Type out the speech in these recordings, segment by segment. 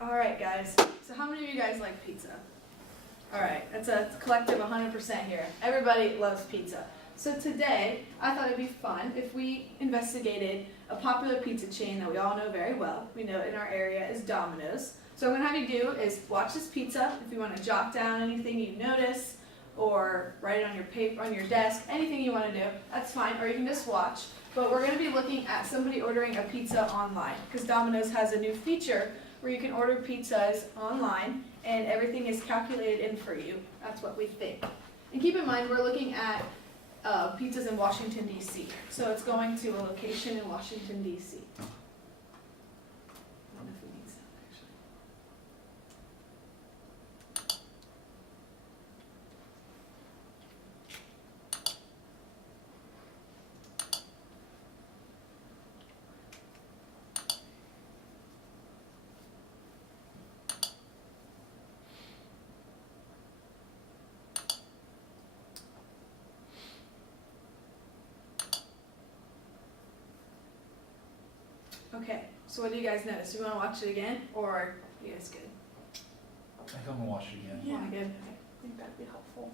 All right, guys. So how many of you guys like pizza? All right, that's a collective 100% here. Everybody loves pizza. So today, I thought it'd be fun if we investigated a popular pizza chain that we all know very well. We know in our area is Domino's. So what I'm gonna have you do is watch this pizza. If you want to jot down anything you notice, or write it on your paper, on your desk, anything you want to do, that's fine. Or you can just watch. But we're gonna be looking at somebody ordering a pizza online because Domino's has a new feature where you can order pizzas online and everything is calculated in for you. That's what we think. And keep in mind, we're looking at pizzas in Washington, D.C. So it's going to a location in Washington, D.C. I don't know if we need sound, actually. Okay, so what do you guys notice? Do you want to watch it again, or are you guys good? I think I'm gonna watch it again. Yeah, good. Okay. I think that'd be helpful.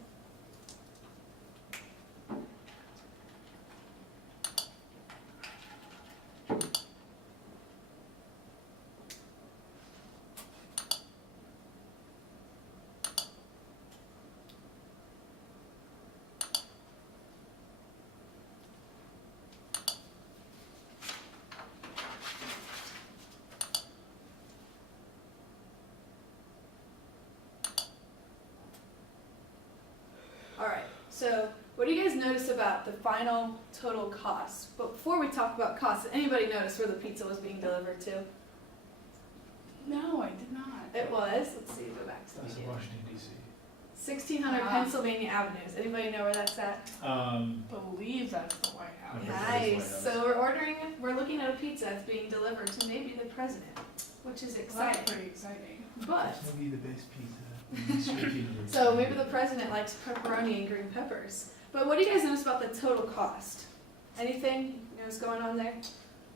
Alright, so what do you guys notice about the final total cost? But before we talk about cost, did anybody notice where the pizza was being delivered to? No, I did not. It was, let's see, go back to the That's in video. Washington D.C. 1600 Wow. Pennsylvania Avenue. Does anybody know where that's at? Believe that's the White House. Okay. That's White Nice. House. So we're looking at a pizza that's being delivered to maybe the president, which is That's exciting. pretty exciting. But, It's gonna be the best pizza. so maybe the president likes pepperoni and green peppers. But what do you guys notice about the total cost? Anything you know what's going on there?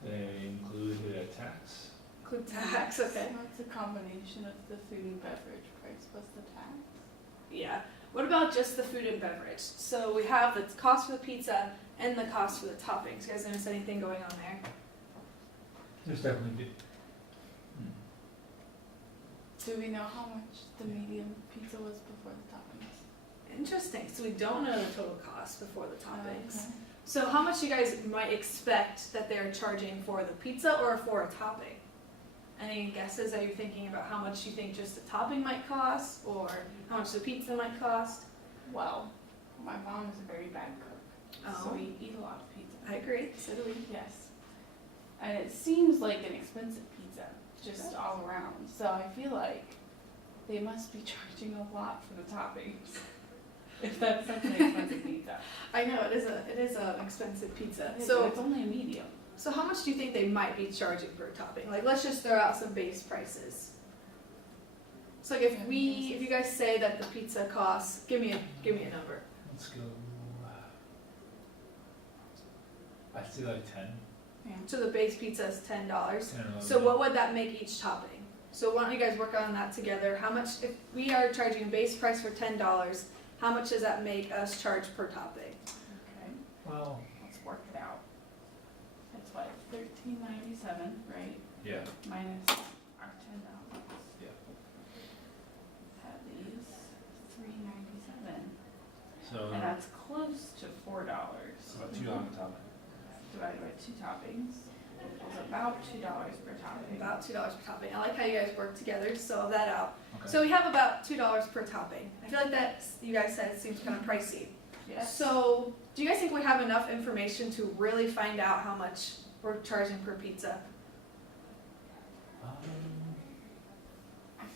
They included a tax. Include tax, okay. So it's a combination of the food and beverage price plus the tax. Yeah. What about just the food and beverage? So we have the cost for the pizza and the cost for the toppings. You guys notice anything going on there? There's definitely Do we know how much the medium pizza was before the toppings? Interesting. So we don't know the total cost before the toppings. Okay. So how much do you guys might expect that they're charging for the pizza or for a topping? Any guesses? Are you thinking about how much you think just the topping might cost or how much the pizza might cost? Well, my mom is a very bad cook, so Oh. we eat a lot of pizza. I agree. So do we. Yes. And it seems like an expensive pizza, just all around. So I feel like they must be charging a lot for the toppings. If that's such an expensive pizza. I know it is an expensive pizza. So it's only a medium. So how much do you think they might be charging per topping? Like, let's just throw out some base prices. So like if you guys say that the pizza costs, give me a number. Let's go. I'd say like 10. Yeah. So the base pizza is $10. 10 or 11. So what would that make each topping? So why don't you guys work on that together? How much, if we are charging a base price for $10, how much does that make us charge per topping? Okay. Well, Let's work it out. It's what, $13.97, right? yeah. Minus our $10. Yeah. That leaves $3.97, So and that's close to $4. it's about $2 on top. Divided by 2 toppings, it's about $2 per topping. About $2 per topping. I like how you guys work together, so that out. Okay. So we have about $2 per topping. I feel like that, you guys said, it seems kind of pricey. Yes. So, do you guys think we have enough information to really find out how much we're charging per pizza? I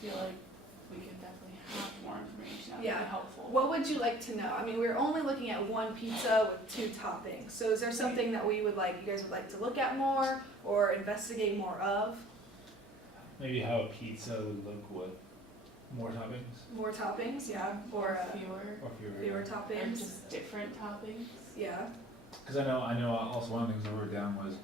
feel like we could definitely have more information. That would Yeah. be helpful. What would you like to know? I mean, we're only looking at one pizza with 2 toppings. So is there something that you guys would like to look at more or investigate more of? Maybe how a pizza would look with more toppings More toppings, yeah, or fewer, or fewer or toppings, just different toppings. yeah. Because I know also one of the things I wrote down was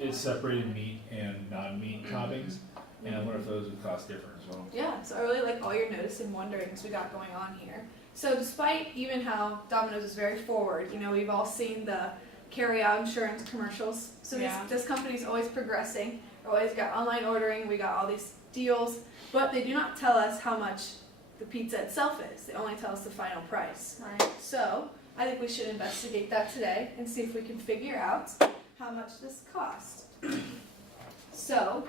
it's separated meat and non-meat toppings. And what if those would cost different as well? Yeah, so I really like all your notice and wonderings we got going on here. So despite even how Domino's is very forward, you know, we've all seen the carry-out insurance commercials. So Yeah. this company's always progressing. Always got online ordering. We got all these deals, but they do not tell us how much the pizza itself is. They only tell us the final price. Right. So I think we should investigate that today and see if we can figure out how much this costs. So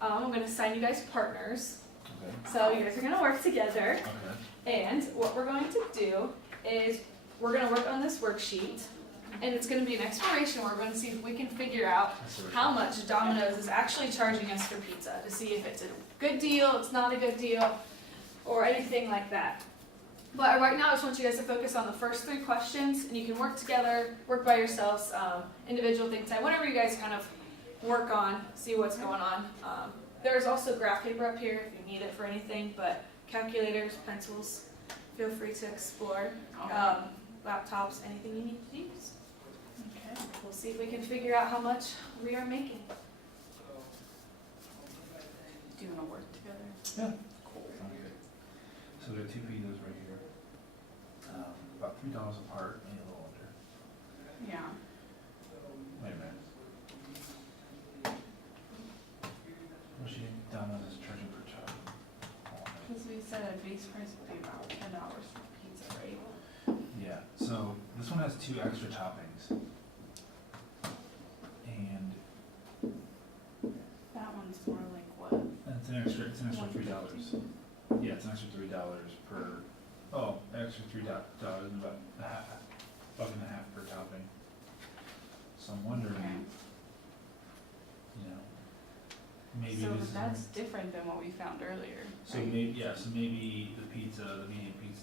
I'm going to assign you guys partners. Okay. So you guys are going to work together. Okay. And what we're going to do is we're going to work on this worksheet. And it's going to be an exploration where we're going to see if we can figure out how much Domino's is actually charging us for pizza, to see if it's a good deal, it's not a good deal, or anything like that. But right now I just want you guys to focus on the first 3 questions, and you can work together, work by yourselves, individual think time, whatever you guys kind of work on, see what's going on. There's also graph paper up here if you need it for anything, but calculators, pencils, feel free to explore. Laptops, anything you need to use. Okay. We'll see if we can figure out how much we are making. Do you want to work together? Yeah. Cool. Sounds good. So there are 2 pizzas right here. About $3 apart, maybe a little under. Yeah. Wait a minute. What she Domino's is charging per child. Because we said a base price would be about $10 for pizza, right? Yeah, so this one has 2 extra toppings. And That one's more like what? it's an extra $3. Yeah, it's an extra $3 per, extra $3 and about $1.50 per topping. So I'm wondering, Okay. you know, maybe So this is. that's different than what we found earlier. So right? maybe the medium pizza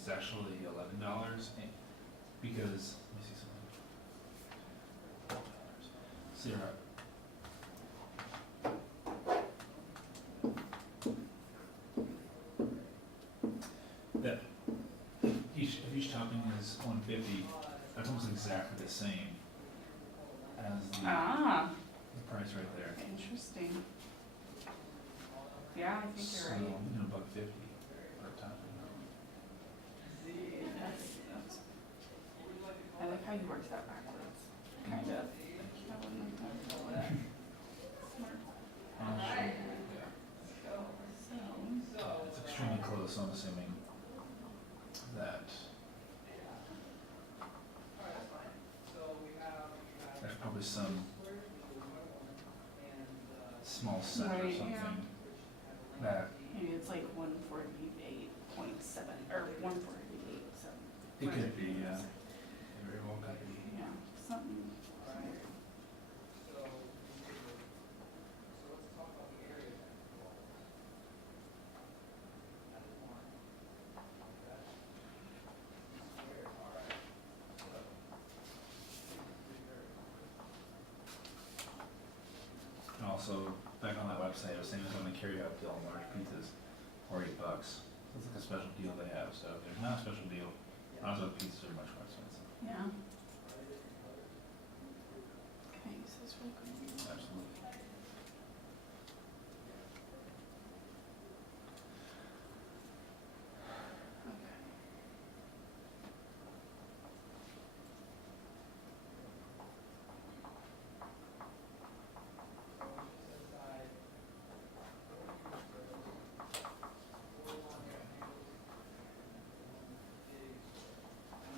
is actually $11, because, let me see something. Zero. That, if each topping is $1.50, that's almost exactly the same as the price right there. Interesting. Yeah, I think So, you're right. $1.50 per topping. That's, I like how you worked that backwards. Kind of. I wouldn't have done that. Smart. So, It's extremely close, so I'm assuming that there's probably some small cent or Right, something yeah. that maybe it's like 148.7 or 148.7. it could be, yeah. It very well could be. Yeah, something. And also, back on that website, I was saying when they carry out deal on large pizzas for $8. So it's like a special deal they have, so if there's not a special deal, odds are the pizzas are much more expensive. Yeah. Can I use this real quick? Absolutely. Okay.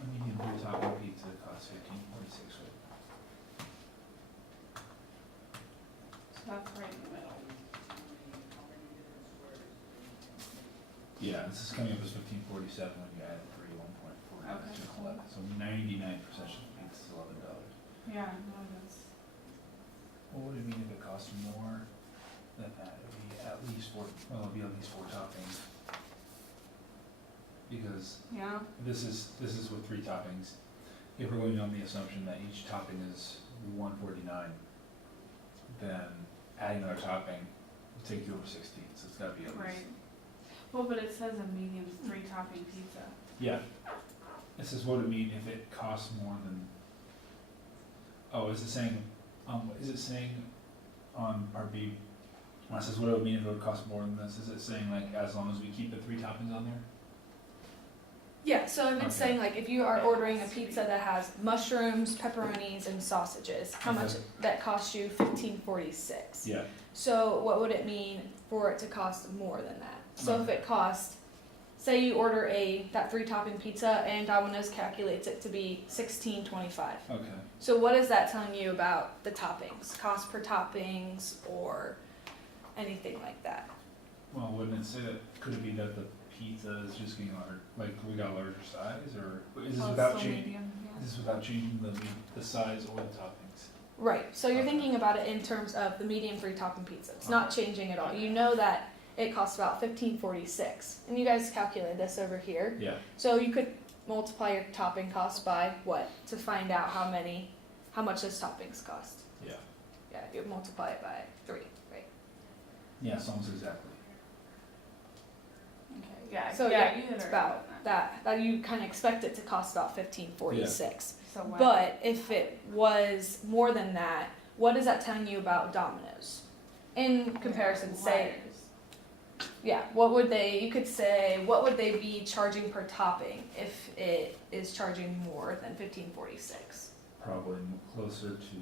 A medium blue topping pizza costs $15.46. So that's right in the middle. Yeah, this is coming up as $15.47 when you add 1.4. Okay, cool. So 99% of the pizza is $11. Yeah, no, that's. What would it mean if it cost more than that? It'd be at least 4, well, it'd be at least 4 toppings. Because Yeah. this is with 3 toppings. If we're going on the assumption that each topping is $1.49, then adding another topping will take you over 16, so it's gotta be at least. Right. Well, but it says a medium 3 topping pizza. Yeah. This is what it mean if it costs more than, is it saying on part B, When it says what it would mean if it would cost more than this, is it saying like as long as we keep the 3 toppings on there? Yeah, so if it's Okay. saying like if you are ordering a pizza that has mushrooms, pepperonis, and sausages, how much Okay. that costs you $15.46. Yeah. So what would it mean for it to cost more than that? So if Okay. it cost, say you order that 3 topping pizza and Domino's calculates it to be $16.25. Okay. So what is that telling you about the toppings, cost per toppings, or anything like that? Well, wouldn't it say that, could it be that the pizza is just getting larger, like we got a larger size, or is this without changing, medium, is this without changing the size or the toppings? Right, so you're Okay. thinking about it in terms of the medium 3 topping pizza. It's not changing at all. You know that it costs about $15.46. And you guys calculated this over here. Yeah. So you could multiply your topping cost by what to find out how much those toppings cost. Yeah. Yeah, you multiply it by 3, right? Yeah, it's almost exactly. Okay, yeah, So yeah, yeah, you had it's already about done that you kind of expect it to cost about $15.46. So what? But if it was more than that, what is that telling you about Domino's? In comparison, say, yeah, you could say, what would they be charging per topping if it is charging more than $15.46? Probably closer to,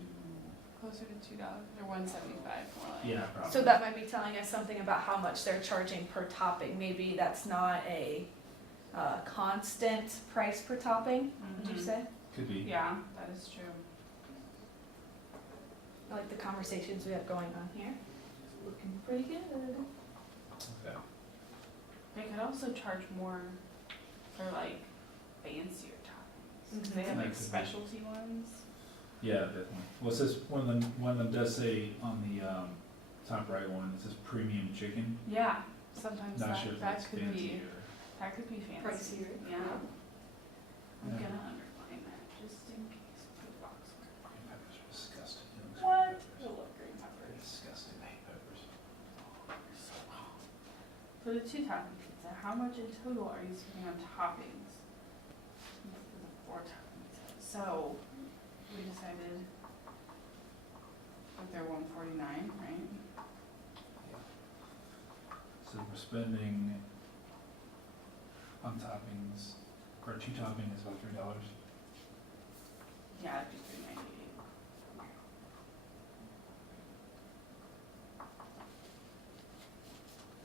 Closer to $2 or $1.75 more like. yeah, probably. So that might be telling us something about how much they're charging per topping. Maybe that's not a constant price per topping, would you Mhm. say? Could be. Yeah, that is true. I like the conversations we have going on here. Looking pretty good. Okay. They could also charge more for like fancier toppings. 'Cause they have That like could be. specialty ones. Yeah, definitely. Well, it says, one of them does say on the top right one, it says premium chicken. Yeah, sometimes Not sure if that that's could fancy be, or. that could be fancy. Pricier. Yeah. I'm Yeah. gonna underline that just in case for the box. Green peppers are disgusting. You know, What? green peppers. I love green They're peppers. disgusting. I hate peppers. For the 2 topping pizza, how much in total are you spending on toppings? This is a 4 topping pizza. So we decided that they're $149, right? So we're spending on toppings, or 2 toppings is about $3. Yeah, it'd be $3.98.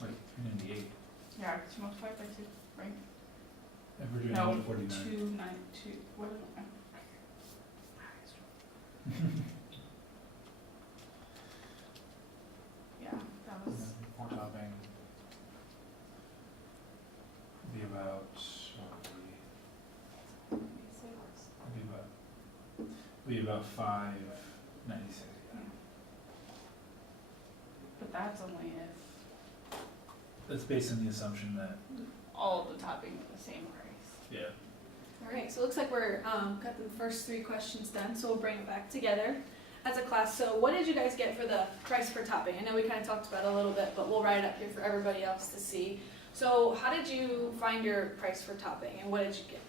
Like $3.98. Yeah, because you multiply it by 2, right? And we're doing No, $1.49. 292. What is it? Yeah, that And was. then 4 topping. Be about, be about $5.96. Yeah. But that's only if That's based on the assumption that. all of the toppings are the same price. Yeah. All right, so it looks like we're got the first 3 questions done, so we'll bring it back together as a class. So what did you guys get for the price per topping? I know we kind of talked about it a little bit, but we'll write it up here for everybody else to see. So how did you find your price per topping, and what did you get?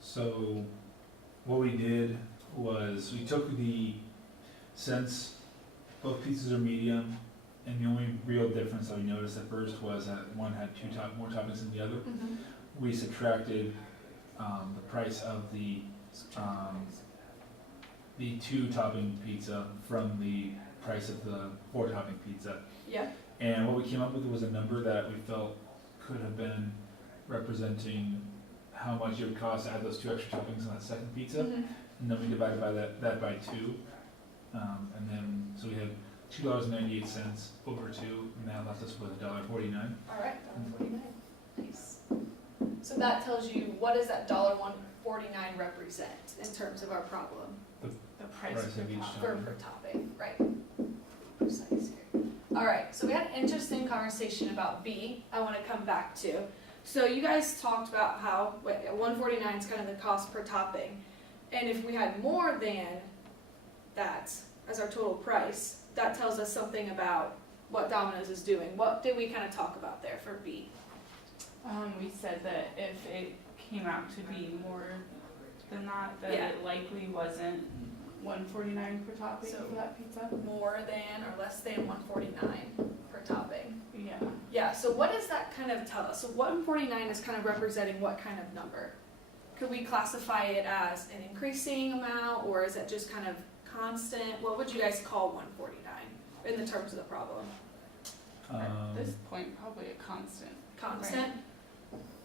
So what we did was we took since both pizzas are medium, and the only real difference that we noticed at first was that one had more toppings than the other. We subtracted the price of the 2 topping pizza from the price of the 4 topping pizza. Yeah. And what we came up with was a number that we felt could have been representing how much it would cost to add those 2 extra toppings on that second pizza. And then we divided by that by 2. And then, so we had $2.98 over 2, and that left us with $1.49. All right, $1.49. Nice. So that tells you, what does that $1.49 represent in terms of our problem? The price Price per of each topping. Per topping, right. Precise here. All right, so we had an interesting conversation about B I want to come back to. So you guys talked about how $1.49 is kind of the cost per topping. And if we had more than that as our total price, that tells us something about what Domino's is doing. What did we kind of talk about there for B? We said that if it came out to be more than that, Yeah. it likely wasn't 149 per topping So- for that pizza. More than or less than 149 per topping. Yeah. Yeah, so what does that kind of tell us? So 149 is kind of representing what kind of number? Could we classify it as an increasing amount, or is it just kind of constant? What would you guys call 149 in the terms of the problem? At this point, probably a constant. Constant?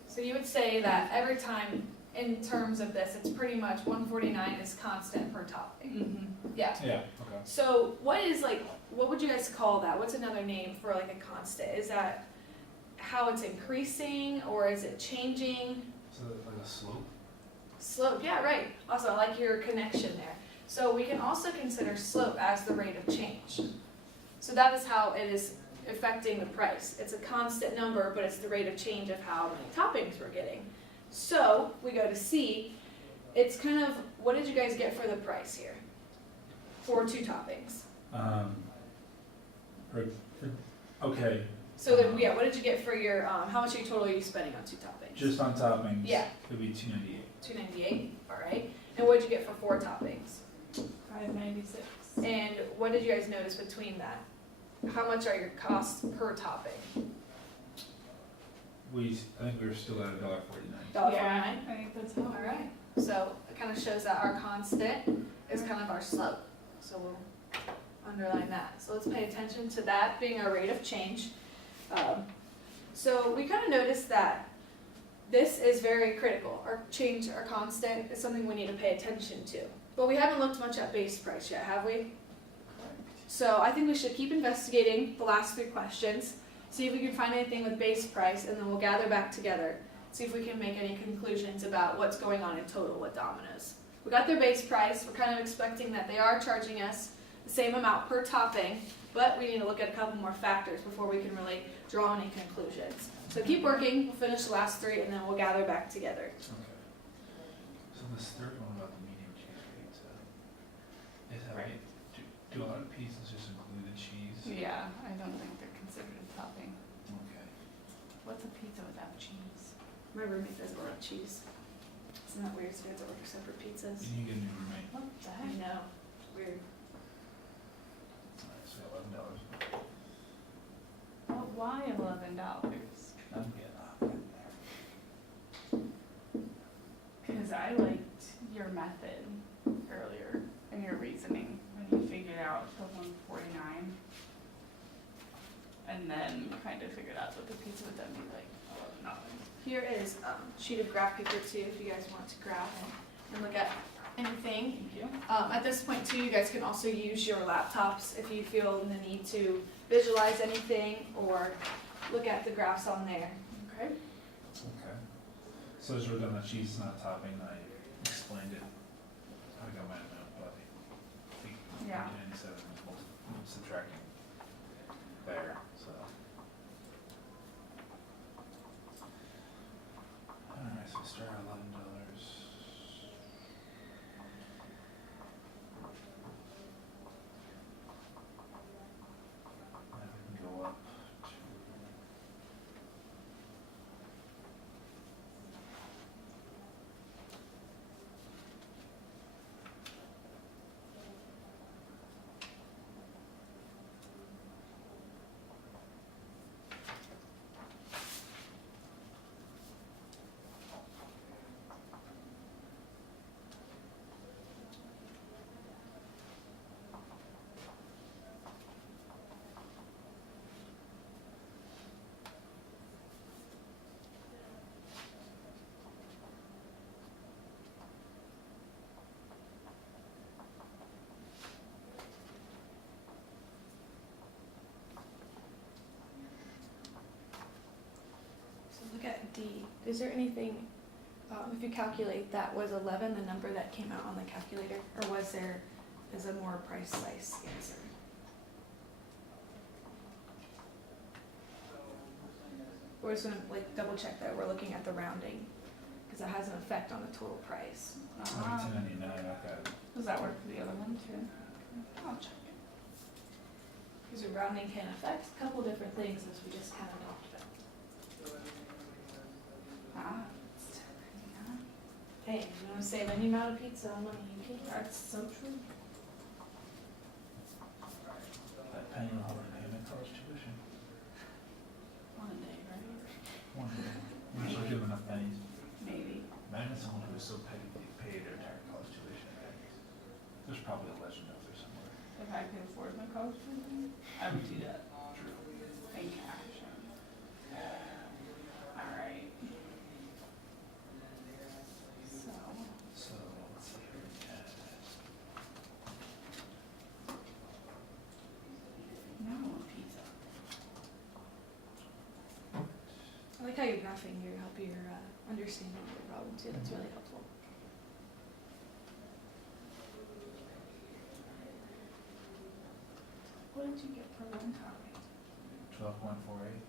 So you would say that every time in terms of this, it's pretty much 149 is constant per topping. Mm-hmm. Yeah. Yeah, okay. So what would you guys call that? What's another name for like a constant? Is that how it's increasing, or is it changing? So like a slope? Slope, yeah, right. Also, I like your connection there. So we can also consider slope as the rate of change. So that is how it is affecting the price. It's a constant number, but it's the rate of change of how many toppings we're getting. So we go to C. It's kind of, what did you guys get for the price here? For 2 toppings. Okay, So then, yeah, what did you get for your, how much are you totally spending on 2 toppings? just on toppings. Yeah. It'd be $2.98. $2.98, all right. And what did you get for 4 toppings? $5.96. And what did you guys notice between that? How much are your costs per topping? I think we were still at $1.49. $1.49? Yeah, I think that's how. All right. So it kind of shows that our constant is kind of our slope. So we'll underline that. So let's pay attention to that being our rate of change. So we kind of noticed that this is very critical. Our change, our constant, is something we need to pay attention to. But we haven't looked much at base price yet, have we? So I think we should keep investigating the last 3 questions, see if we can find anything with base price, and then we'll gather back together, see if we can make any conclusions about what's going on in total with Domino's. We got their base price. We're kind of expecting that they are charging us the same amount per topping, but we need to look at a couple more factors before we can really draw any conclusions. So keep working. We'll finish the last 3, and then we'll gather back together. Okay. So this third one about the medium cheese pizza, is that Right. do a lot of pizzas just include the cheese? Yeah, I don't think they're considered a topping. Okay. What's a pizza without cheese? My roommate doesn't like cheese. Isn't that weird? So we have to order separate pizzas. Can you get a new roommate? What the I heck? know. Weird. Alright, so $11. But why $11? I'm getting Because I liked your method earlier and your reasoning when you figured out the 149 and then kind of figured out that the pizza would then be like $11. Here is a sheet of graph paper too, if you guys want to graph and look at anything. Thank you. At this point too, you guys can also use your laptops if you feel the need to visualize anything or look at the graphs on there. Okay. Okay. So as we're done, that cheese is not a topping, I explained it. I got my amount, but I think Yeah. 97 is subtracting there, so. Alright, so we start at $11. And we can go up to So look at D. Is there anything, if you calculate that, was 11 the number that came out on the calculator? Or is a more precise answer? We're just gonna like double check that we're looking at the rounding, because it has an effect on the total price. Uh-huh. $10.99, I've got Does that work for the other one too? I'll check it. Because rounding can affect a couple different things, as we just kind of talked about. It's $10.99. Hey, if you want to save any amount of pizza on money, you can. That's so true. depending on how they're paying their college tuition. One day, right? One day. Usually give enough pennies. Maybe. Imagine someone who is so petty they pay their entire college tuition in pennies. There's probably a legend out there somewhere. If I could afford my college tuition, I would do that. True. In cash. Alright. So, So, let's see here. now I want pizza. I like how you're graphing here to help your understanding of the problem too. That's really helpful. What did you get for one topic? 12.48.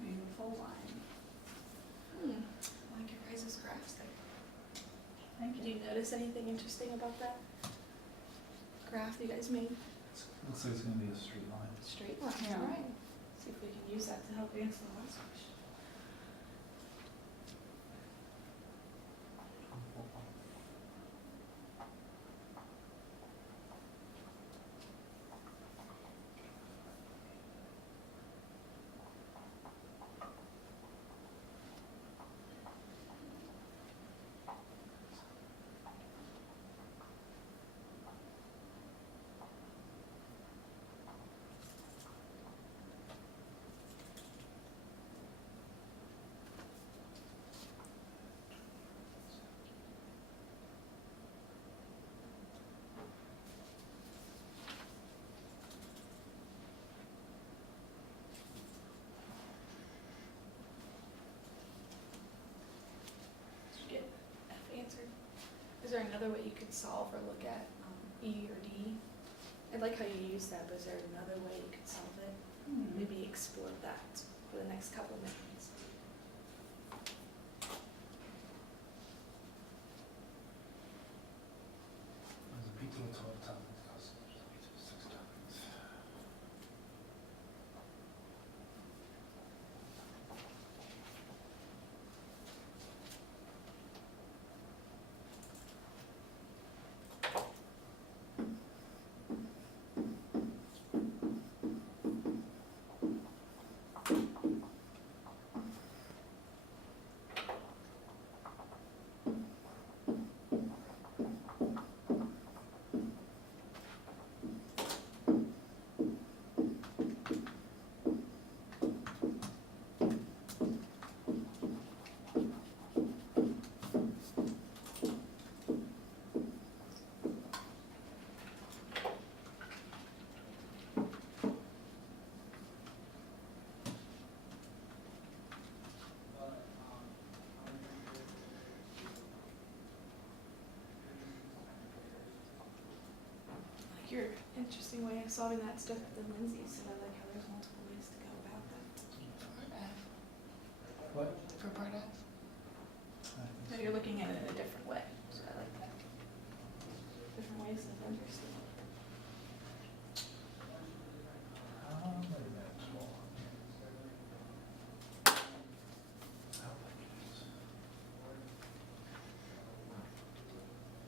Beautiful line. I like your guys' graphs there. Thank Did you notice anything interesting about that graph you guys made? Looks like it's gonna be a straight line. Straight line, Yeah. all right. See if we can use that to help answer the last question. Did you get F answered? Is there another way you could solve or look at E or D? I like how you use that, but is there another way you could solve it? Maybe explore that for the next couple minutes. There's a pizza with 12 toppings, costs a pizza with 6 toppings. I like your interesting way of solving that stuff than Lindsay's, and I like how there's multiple ways to go about that. What? For part F. So you're looking at it in a different way, so I like that. Different ways of understanding. Wait a minute, hold on.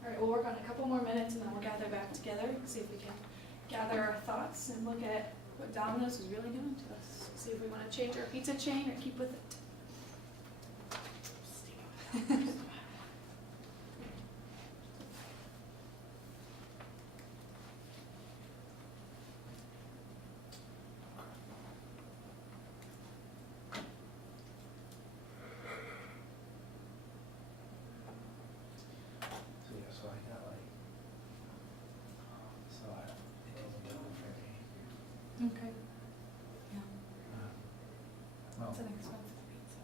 All right, we'll work on a couple more minutes and then we'll gather back together, see if we can gather our thoughts and look at what Domino's is really doing to us. See if we want to change our pizza chain or keep with it. So yeah, so I got like Okay. Yeah. Well, It's an expensive pizza.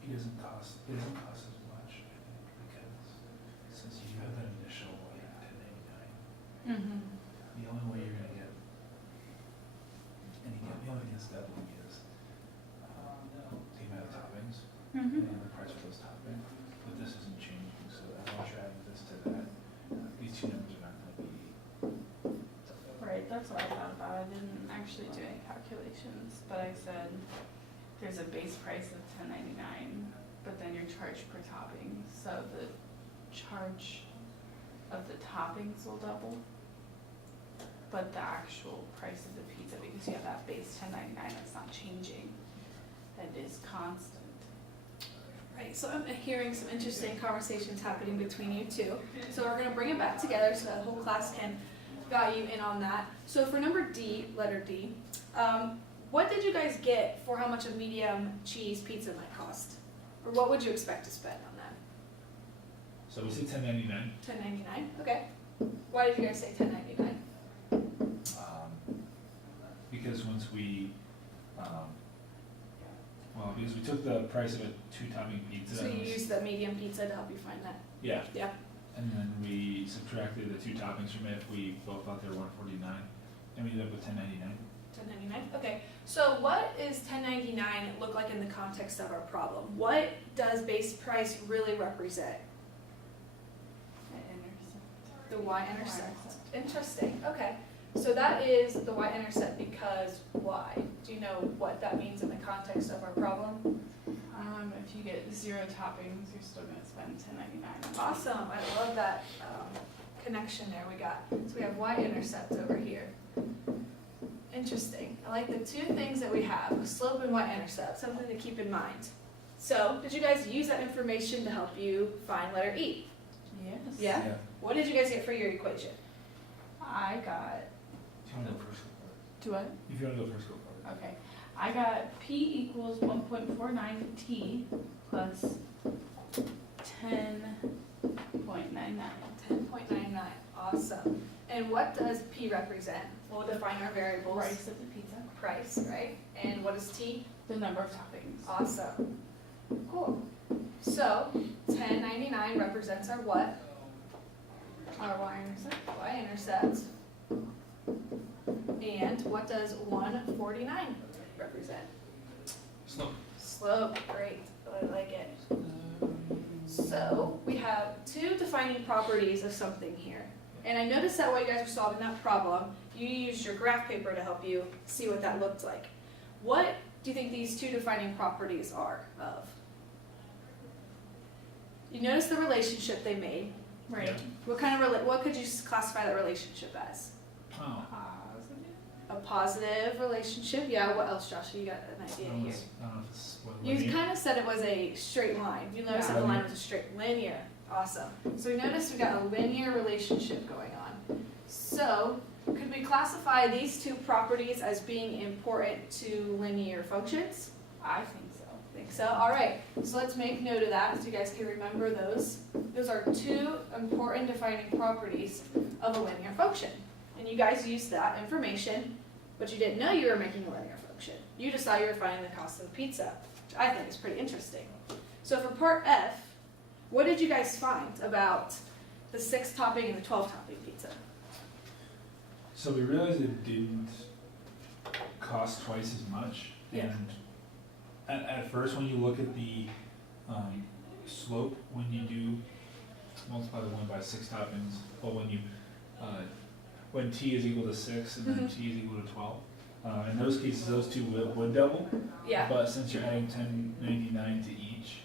it doesn't cost as much, I think, because since you have that initial like $10.99, Mm-hmm. the only way you're gonna get, and again, the only thing that's doubling is the amount of toppings Mm-hmm. and the price for those toppings, but this isn't changing, so as long as you're adding this to that, these two numbers are not gonna be double. Right, that's what I thought about. I didn't actually do any calculations, but I said there's a base price of $10.99, but then you're charged per topping, so the charge of the toppings will double. But the actual price of the pizza, because you have that base $10.99 that's not changing, that is constant. Right, so I'm hearing some interesting conversations happening between you two. So we're gonna bring it back together so the whole class can value in on that. So for number D, letter D, what did you guys get for how much a medium cheese pizza might cost? Or what would you expect to spend on that? So we say $10.99. $10.99, okay. Why did you guys say $10.99? Because once we, because we took the price of a two-topping pizza. So and you was- used the medium pizza to help you find that? Yeah. Yeah. And then we subtracted the two toppings from it. We both thought they were $149, and we ended up with $10.99. $10.99, okay. So what is $10.99 look like in the context of our problem? What does base price really represent? The y-intercept. Interesting, okay. So that is the y-intercept because why? Do you know what that means in the context of our problem? If you get 0 toppings, you're still gonna spend $10.99. Awesome, I love that connection there we got. So we have y-intercept over here. Interesting. I like the two things that we have, slope and y-intercept, something to keep in mind. So, did you guys use that information to help you find letter E? Yes. Yeah? What did you guys get for your equation? I got, If you want to go first, go for it. do what? If you want to go first, go for it. Okay. I got P equals 1.49T plus 10.99. 10.99, awesome. And what does P represent? We'll define our variables. Price of the pizza. Price, right? And what is T? The number of toppings. Awesome. Cool. So, 10.99 represents our what? Our y-intercept. Y-intercept. And what does 149 represent? Slope. Slope, great, I like it. So, we have two defining properties of something here. And I noticed that while you guys were solving that problem, you used your graph paper to help you see what that looked like. What do you think these two defining properties are of? You notice the relationship they made. Right. Yeah. What kind of what could you classify that relationship as? Oh. Positive. A positive relationship. Yeah. What else, Joshua? You got an idea here? I don't know if it's what You linear. kind of said it was a straight line. You noticed that the line was a straight linear. Awesome. So we noticed we got a linear relationship going on. So could we classify these two properties as being important to linear functions? I think so. I think so. All right. So let's make note of that so you guys can remember those. Those are two important defining properties of a linear function. And you guys used that information, but you didn't know you were making a linear function. You just thought you were finding the cost of the pizza, which I think is pretty interesting. So for part F, what did you guys find about the 6 topping and the 12 topping pizza? So we realized it didn't cost twice as much. Yeah. And at first, when you look at the slope, when you do multiply the 1 by 6 toppings, or when you when t is equal to 6 and then t is equal to 12, in those cases, those two would double. Yeah. But since you're adding 10.99 to each,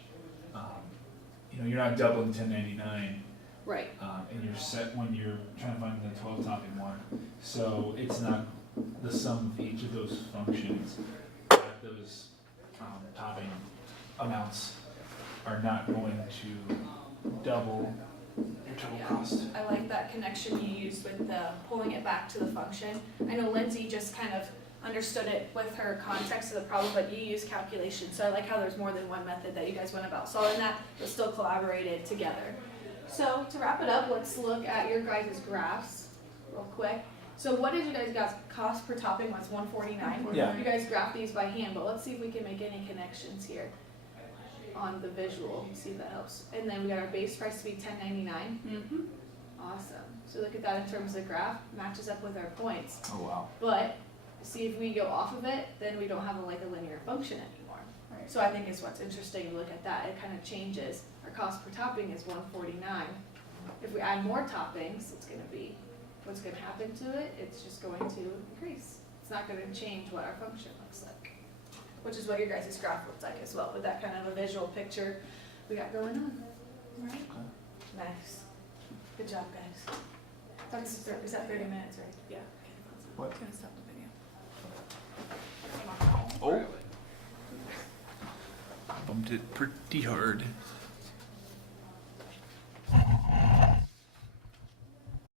you're not doubling 10.99. Right. And you're set when you're trying to find the 12 topping one. So it's not the sum of each of those functions. Those topping amounts are not going to double your total Yeah. cost. I like that connection you used with the pulling it back to the function. I know Lindsay just kind of understood it with her context of the problem, but you use calculation. So I like how there's more than one method that you guys went about solving that, but still collaborated together. So to wrap it up, let's look at your guys' graphs real quick. So what did you guys got? Cost per topping was $149. Yeah. You guys graph these by hand, but let's see if we can make any connections here on the visual. See if that helps. And then we got our base price to be $10.99. Mm-hmm. Awesome. So look at that in terms of graph, matches up with our points. Oh, wow. But see if we go off of it, then we don't have a linear function anymore. Right. So I think it's what's interesting to look at that. It kind of changes. Our cost per topping is $149. If we add more toppings, it's going to be, what's going to happen to it? It's just going to increase. It's not going to change what our function looks like, which is what your guys' graph looks like as well, with that kind of a visual picture we got going on. Right. Nice. Good job, guys. Is that 30 minutes, right? Yeah. What? I'm gonna stop the video. Oh. Bumped it pretty hard.